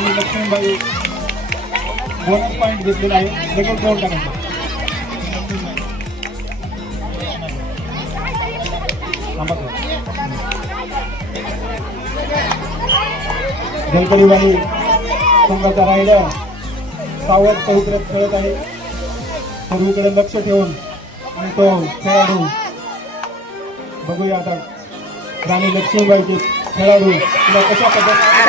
आणि Lakshmibai bonus point घेतलेला आहे, लगेच देऊन टाकायचं. जलकरीबाई संघाचा रायडर सावध पवित्र्यात खेळत आहे, सर्वीकडे लक्ष ठेवून. आणि तो खेळाडू बघूया आता राणी लक्ष्मीबाईचे खेळाडू तिला कशा पद्धतीने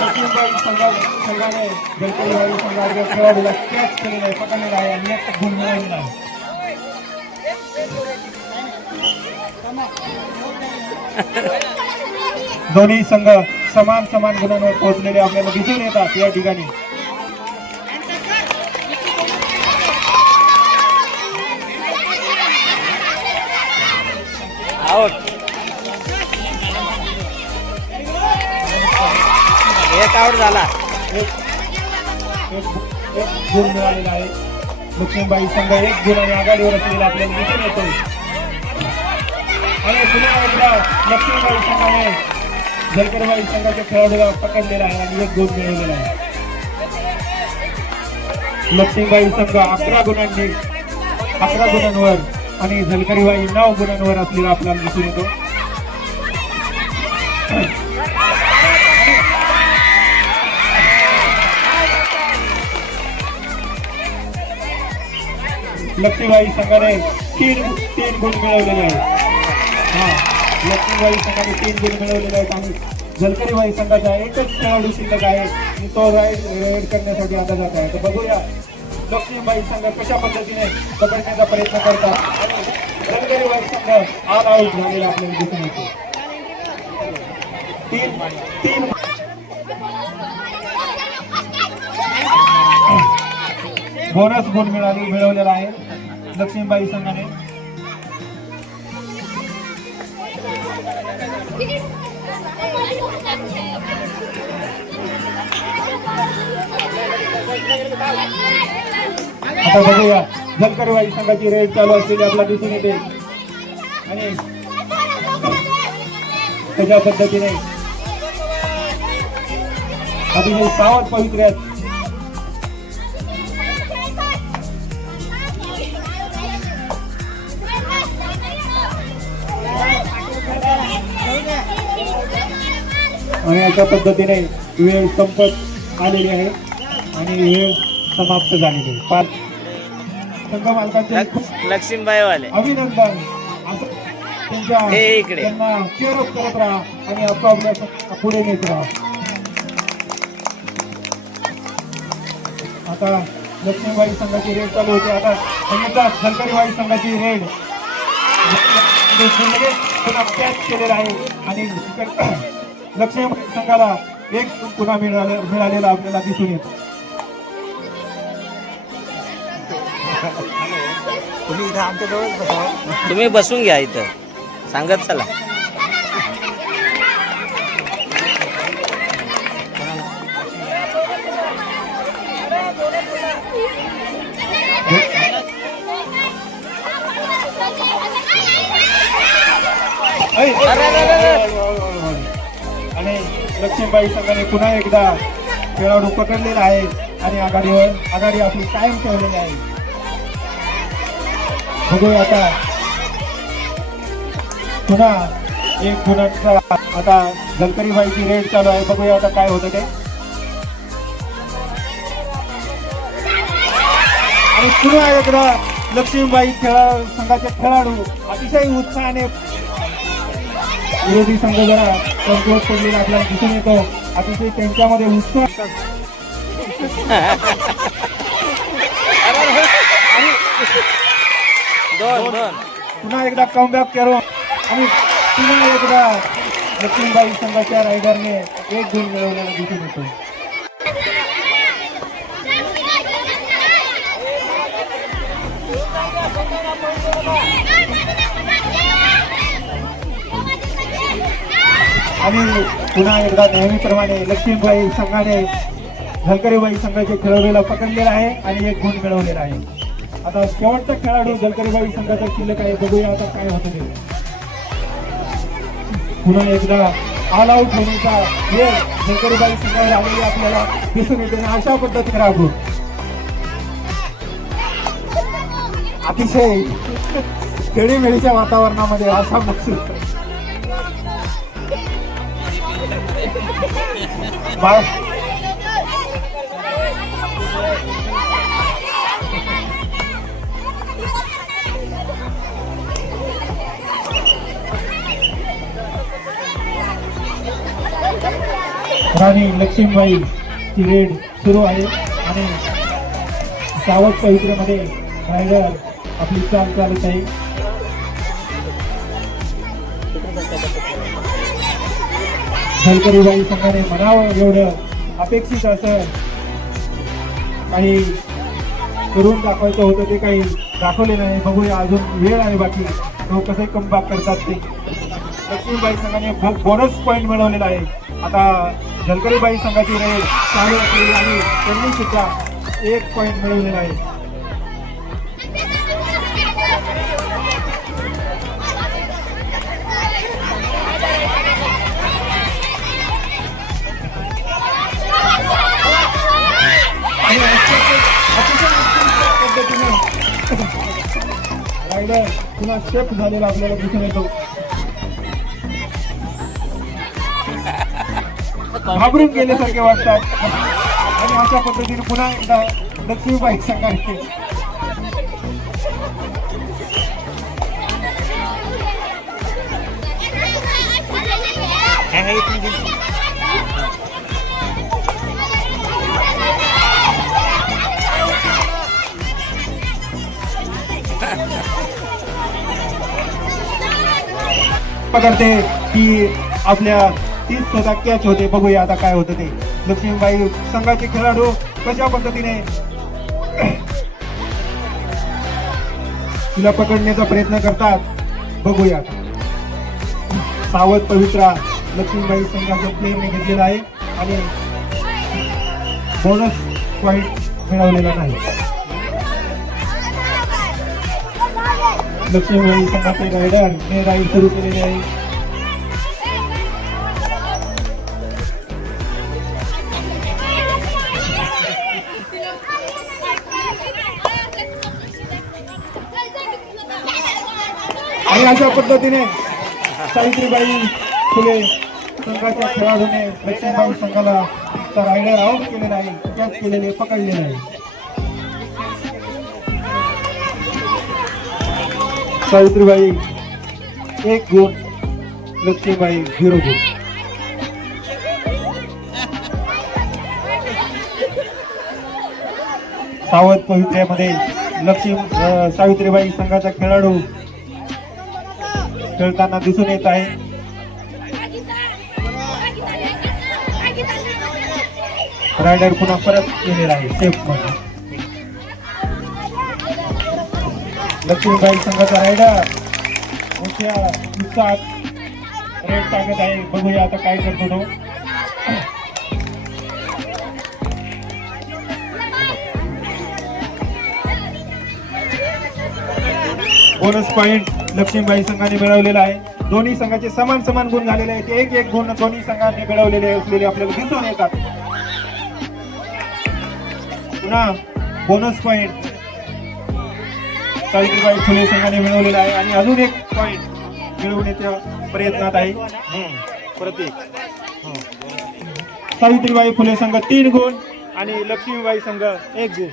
लक्ष्मीबाई संघाने जलकरीबाई संघाच्या खेळाडूला कॅच केलेला आहे, पकडलेला आहे आणि एक गुण मिळवलेला आहे. दोन्ही संघ समान समान गुणांवर पोहोचलेले आपल्याला दिसून येतात या ठिकाणी. एक आउट झाला. एक गुण मिळालेला आहे. लक्ष्मीबाई संघ एक गुणाने आघाडीवर असलेला आपल्याला दिसून येतो. आणि पुन्हा एकदा लक्ष्मीबाई संघाने जलकरबाई संघाच्या खेळाडूला पकडलेला आहे आणि एक गुण मिळवलेला आहे. लक्ष्मीबाई संघ 11 गुणांवर आणि जलकरीबाई 9 गुणांवर असलेला आपल्याला दिसून येतो. लक्ष्मीबाई संघाने तीन गुण मिळवलेले आहेत. लक्ष्मीबाई संघाने 3 गुण मिळवलेले आहेत आणि जलकरीबाई संघाचा एकच खेळाडू शिल्लक आहे आणि तो राईड करण्यासाठी आता जात आहे. तर बघूया लक्ष्मीबाई संघ कशा पद्धतीने पकडण्याचा प्रयत्न करतात आणि जलकरीबाई संघ ऑल आउट झालेला आपल्याला दिसून येतो. तीन बोनस गुण मिळवलेला आहे लक्ष्मीबाई संघाने. आता बघूया जलकरबाई संघाची रेड चालू असलेली आपल्याला दिसून येते आणि त्याच्या पद्धतीने अतिशय सावध पवित्र्यात आणि अशा पद्धतीने वेळ संपत आलेली आहे आणि वेळ समाप्त झालेली आहे. संघ मालकांचे लक्ष्मीबाई वाले अभिनंदन. असं त्यांच्या त्यांना चेअरअप करत राहा आणि आपल्या पुढे नेत राहा. आता लक्ष्मीबाई संघाची रेड चालू होती. आता जलकरीबाई संघाची रेड पुन्हा कॅच केलेला आहे आणि लक्ष्मीबाई संघाला एक पुन्हा मिळालेला आपल्याला दिसून येतो. तुम्ही बसून घ्या इथं सांगत चला. आणि लक्ष्मीबाई संघाने पुन्हा एकदा खेळाडू पकडलेला आहे आणि आघाडी आपली कायम ठेवलेली आहे. बघूया आता पुन्हा एक गुणांचा आता जलकरीबाईची रेड चालू आहे. बघूया आता काय होतं ते. आणि पुन्हा एकदा लक्ष्मीबाई संघाचे खेळाडू अतिशय उत्साहाने विरोधी संघ जरा कमजोर पडलेला आपल्याला दिसून येतो. अतिशय त्यांच्यामध्ये उत्साह पुन्हा एकदा कमबॅक करून आणि पुन्हा एकदा लक्ष्मीबाई संघाच्या रायडरने एक गुण मिळवलेला दिसून येतो. आणि पुन्हा एकदा नेहमीप्रमाणे लक्ष्मीबाई संघाने जलकरीबाई संघाच्या खेळाडूला पकडलेला आहे आणि एक गुण मिळवलेला आहे. आता शेवटचा खेळाडू जलकरीबाई संघाचा शिल्लक आहे. बघूया आता काय होतं ते. पुन्हा एकदा ऑल आउट होण्याचा वेळ झंकरबाई संघावर आलेली आपल्याला दिसून येते आणि अशा पद्धतीने राबू अतिशय खेळीमेळीच्या वातावरणामध्ये असा बसू राणी लक्ष्मीबाई ची रेड सुरू आहे आणि सावध पवित्र्यामध्ये रायडर आपली चाल चालत आहे. झलकरीबाई संघाने म्हणावं एवढं अपेक्षित असं काही करून दाखवायचं होतं ते काही दाखवले नाही. बघूया अजून वेळ आहे बाकी तो कसे कमबॅक करतात ते. लक्ष्मीबाई संघाने बोनस पॉईंट मिळवलेला आहे. आता झलकरीबाई संघाची रेड चालू असलेली आणि त्यांनी सुद्धा 1 पॉईंट मिळवलेला आहे. रायडर पुन्हा स्टेप झालेला आपल्याला दिसून येतो. घाबरून गेल्यासारखे वाटतात आणि अशा पद्धतीने पुन्हा एकदा लक्ष्मीबाई संघाने पकडते की आपल्या 30 स्वतः कॅच होते. बघूया आता काय होतं ते. लक्ष्मीबाई संघाचे खेळाडू कशा पद्धतीने तिला पकडण्याचा प्रयत्न करतात बघूया. सावध पवित्रा लक्ष्मीबाई संघाच्या प्लेयरने घेतलेला आहे आणि बोनस पॉइंट मिळवलेला नाही. लक्ष्मीबाई संघाचे रायडर राईड सुरू केलेले आहे. आणि अशा पद्धतीने सावित्रीबाई फुले संघाच्या खेळाडूने लक्ष्मीबाई संघाला रायडर आउट केलेला आहे. कॅच केलेले पकडलेले आहे. सावित्रीबाई 1 गुण, लक्ष्मीबाई 0 गुण. सावध पवित्र्यामध्ये सावित्रीबाई संघाचा खेळाडू खेळताना दिसून येत आहे. रायडर पुन्हा परत केलेला आहे सेफ मध्ये. लक्ष्मीबाई संघाचा रायडर मोठ्या उत्साहात रेड टाकत आहे. बघूया आता काय करतो तो. बोनस पॉइंट लक्ष्मीबाई संघाने मिळवलेला आहे. दोन्ही संघाचे समान समान गुण झालेले आहेत. 1-1 गुण दोन्ही संघांनी मिळवलेले असलेले आपल्याला दिसून येतात. पुन्हा बोनस पॉइंट सावित्रीबाई फुले संघाने मिळवलेला आहे आणि अजून 1 पॉइंट मिळवण्याच्या प्रयत्नात आहे. सावित्रीबाई फुले संघ 3 गुण आणि लक्ष्मीबाई संघ 1 गुण.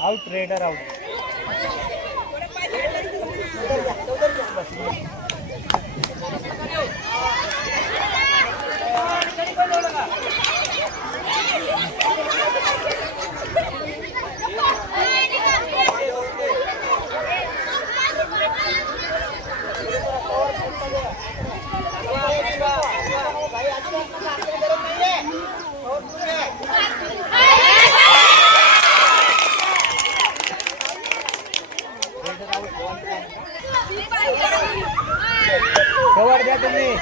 Out, raider out. कवर द्या तुम्ही.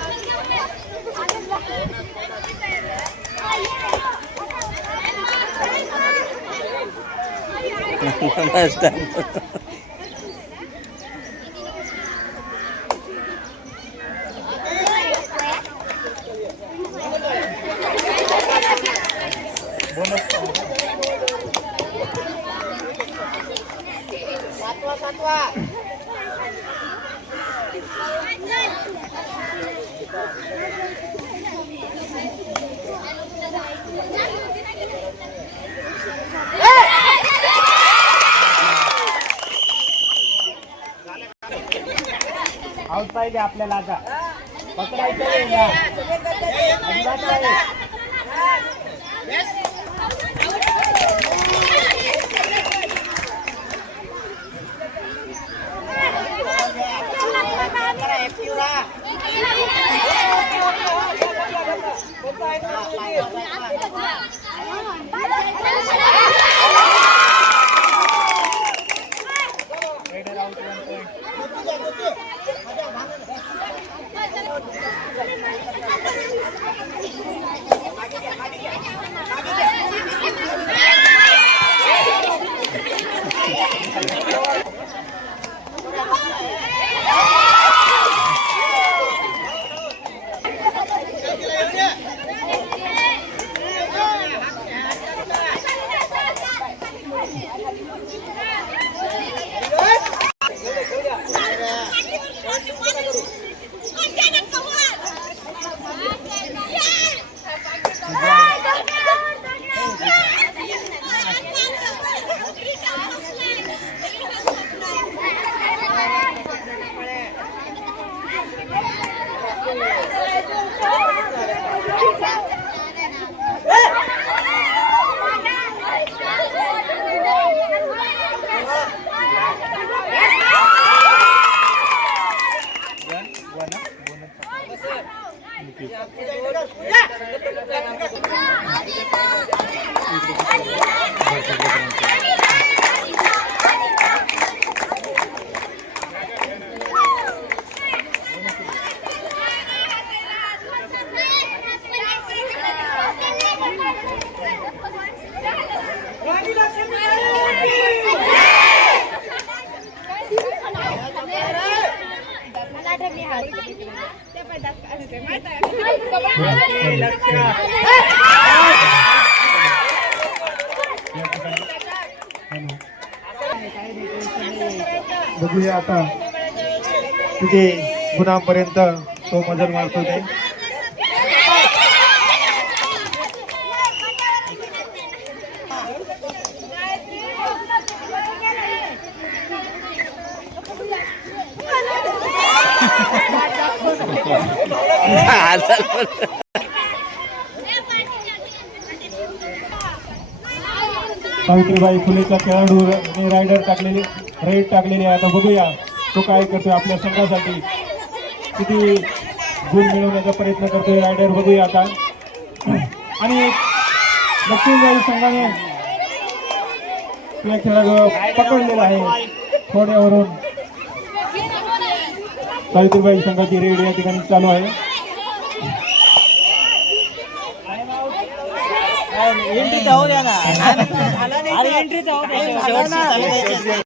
आउट पाहिजे आपल्याला आता. पकडायचं नाही ना. अजिबात नाही. Raider out 1 point. बघूया आता किती गुणांपर्यंत तो मजल मारतो ते. सावित्रीबाई फुलेच्या खेळाडूने रायडर टाकलेले रेड टाकलेले आहे. आता बघूया तो काय करतोय आपल्या संघासाठी, किती गुण मिळवण्याचा प्रयत्न करतोय रायडर. बघूया आता. आणि लक्ष्मीबाई संघाने या खेळाडू पकडलेला आहे थोड्यावरून. सावित्रीबाई संघाची रेड या ठिकाणी चालू आहे. एंट्री जाऊ द्या ना. एंट्री जाऊ द्या.